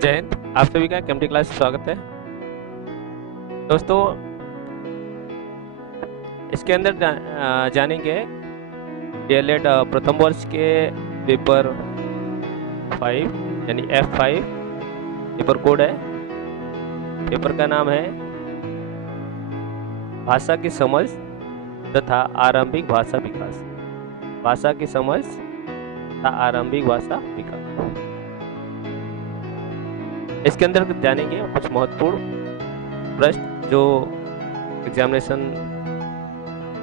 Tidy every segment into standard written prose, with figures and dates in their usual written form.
जय हिंद। आप सभी का केएमटी क्लास स्वागत है। दोस्तों, इसके अंदर जानेंगे डीएलएड प्रथम वर्ष के पेपर 5 यानी F5 पेपर कोड है। पेपर का नाम है भाषा की समझ तथा आरंभिक भाषा विकास। भाषा की समझ तथा आरंभिक भाषा विकास। इसके अंदर जानेंगे कुछ महत्वपूर्ण प्रश्न जो एग्जामिनेशन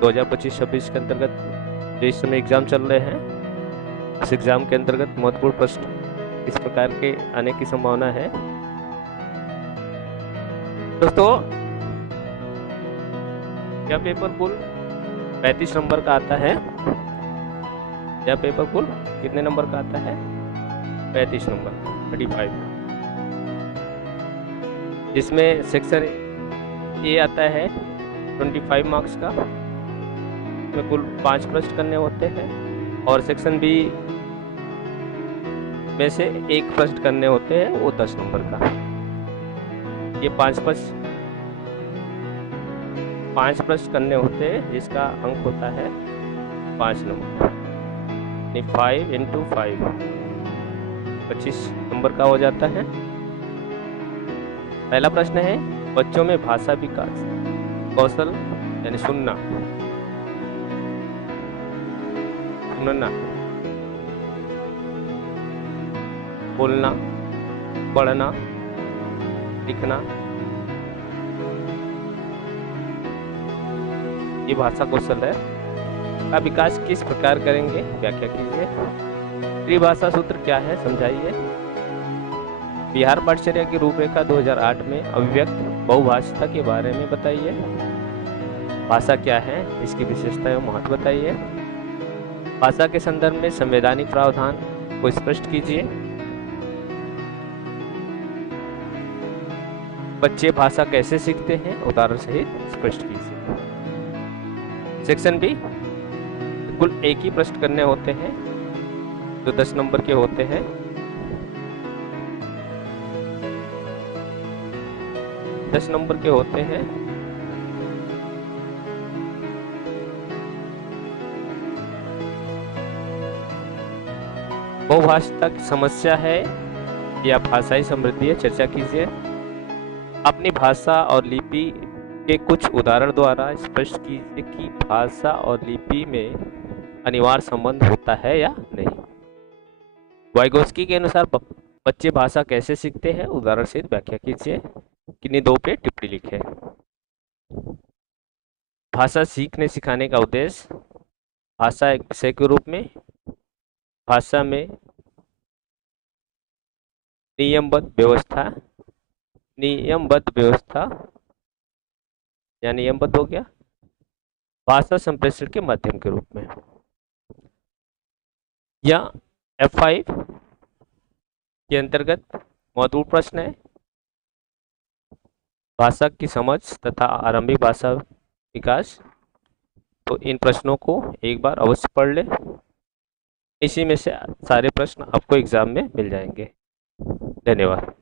2025-26 के अंतर्गत जो इस समय एग्जाम चल रहे हैं, इस एग्जाम के अंतर्गत महत्वपूर्ण प्रश्न इस प्रकार के आने की संभावना है। दोस्तों, यह पेपर कुल 35 नंबर का आता है। यह पेपर कुल कितने नंबर का आता है? 35 नंबर, 35, जिसमें सेक्शन ए आता है 25 मार्क्स का, इसमें कुल 5 प्रश्न करने होते हैं, और सेक्शन बी में से 1 प्रश्न करने होते हैं, वो 10 नंबर का। ये 5 प्रश्न करने होते हैं, जिसका अंक होता है 5 नंबर, 5 इंटू 5 25 नंबर का हो जाता है। पहला प्रश्न है, बच्चों में भाषा विकास कौशल यानी सुनना, बोलना, पढ़ना, लिखना, ये भाषा कौशल है का विकास किस प्रकार करेंगे? व्याख्या कीजिए। त्रिभाषा सूत्र क्या है, समझाइए। बिहार पाठ्यचर्या की रूपरेखा 2008 में अभिव्यक्त बहुभाषिता के बारे में बताइए। भाषा क्या है, इसकी विशेषता एवं महत्व बताइए। भाषा के संदर्भ में संवैधानिक प्रावधान को स्पष्ट कीजिए। बच्चे भाषा कैसे सीखते हैं, उदाहरण सहित स्पष्ट कीजिए। सेक्शन बी, कुल 1 ही प्रश्न करने होते हैं जो 10 नंबर के होते हैं। नंबर के होते हैं। बहुभाषिता की समस्या है या भाषाई समृद्धि है, चर्चा कीजिए। अपनी भाषा और लिपि के कुछ उदाहरण द्वारा स्पष्ट कीजिए कि भाषा और लिपि में अनिवार्य संबंध होता है या नहीं। वाइगोस्की के अनुसार बच्चे भाषा कैसे सीखते हैं, उदाहरण से व्याख्या कीजिए। किन्हीं 2 पे टिप्पणी लिखे। भाषा सीखने सिखाने का उद्देश्य, भाषा एक विषय के रूप में, भाषा में नियमबद्ध व्यवस्था या नियमबद्ध हो गया, भाषा संप्रेषण के माध्यम के रूप में। या F5 के अंतर्गत महत्वपूर्ण प्रश्न है भाषा की समझ तथा आरंभिक भाषा विकास। तो इन प्रश्नों को एक बार अवश्य पढ़ ले। इसी में से सारे प्रश्न आपको एग्जाम में मिल जाएंगे। धन्यवाद।